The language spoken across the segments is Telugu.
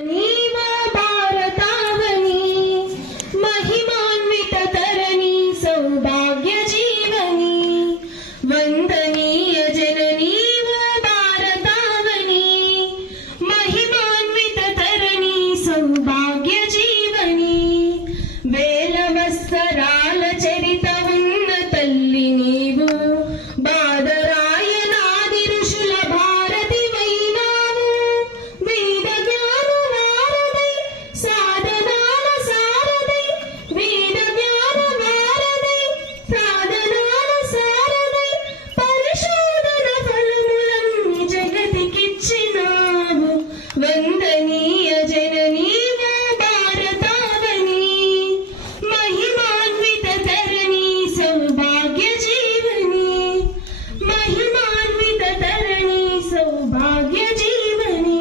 నీవో భారతావని महिमान्वित तरणी सौभाग्य जीवनी वंदनीय जननी वो भारतावनी महिमान्वित तरणी सौभाग्य जीवनी वेलवस्त्राल चरित उन्न तल्ली नीवु बादरायनादि ऋषुल भारति వైనావు వేద జ్ఞాన వారధై సాధనాల సారథై వేద జ్ఞాన వారధై సాధనాల సారథై పరిశోధన ఫలములన్నీ జగతికిచ్చినావు వందనీయ జననీ वो भारतावनी महिमान्वित तरणी सौभाग्य जीवनी महिमान्वित तरणी सौभाग्य जीवनी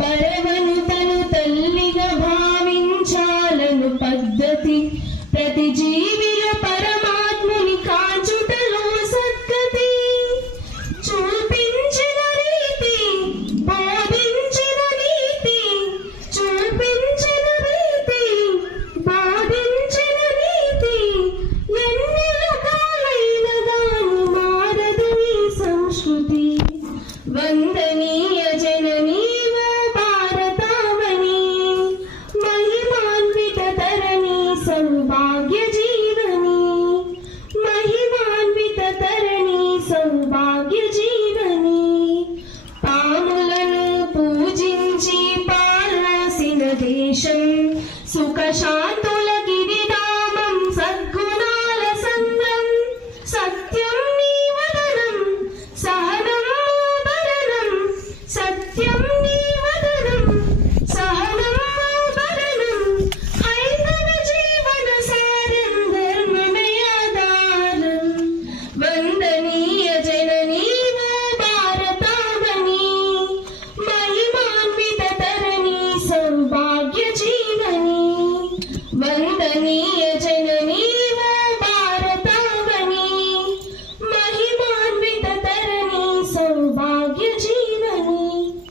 పరవను తను తల్లిగా భావించాలను పద్ధతి ప్రతి జీవిలో పరమాత్ముని కాచుటలో సద్గతి చూపించిన రీతి బోధించిన నీతి చూపించిన రీతి బోధించిన నీతి ఎన్ని రకాలైన దాని మారదు ఈ సంస్కృతి వందనీయ జననీ वो भारतावनी महिमान्वित तरणी सौभाग्य जीवनी महिमान्वित तरणी सौभाग्य जीवनी పాములను పూజించి పాలాసిన దేశం సుఖ శాంత